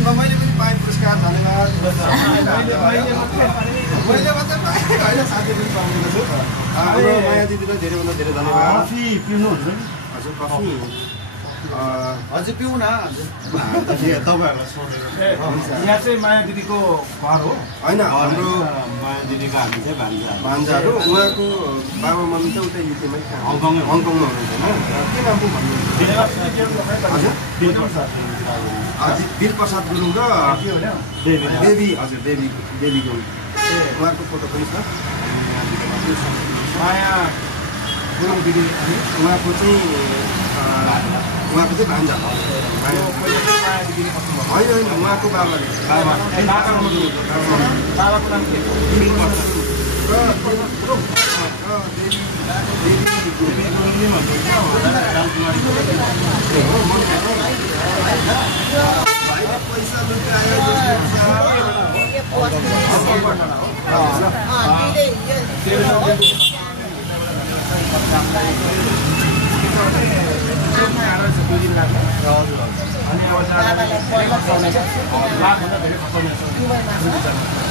मैले पनि पाएँ पुरस्कार धन्यवाद मैले मात्रै पाएँ होइन साथी पनि पाउनेको छु हाम्रो माया दिदीलाई धेरैभन्दा धेरै धन्यवाद कफी पिउनुहुन्छ नि हजुर कफी हजुर पिउ न तपाईँहरूलाई सोधेर यहाँ चाहिँ माया दिदीको घर हो होइन हाम्रो माया दिदीको हामी चाहिँ भान्जाहरू उहाँको बाबा मम्मी चाहिँ उतै युकेमै हङकङमा हुनुहुन्छ होइन के नाम पो भन्नुहुन्छ हजुर वीरप्रसाद गुरुङ र देवी हजुर देवीको उहाँको फोटो पनि छ माया गुरुङ दिदी उहाँको चाहिँ भान्जा होइन उहाँको बाबाले बाबाको नाम के अनि अब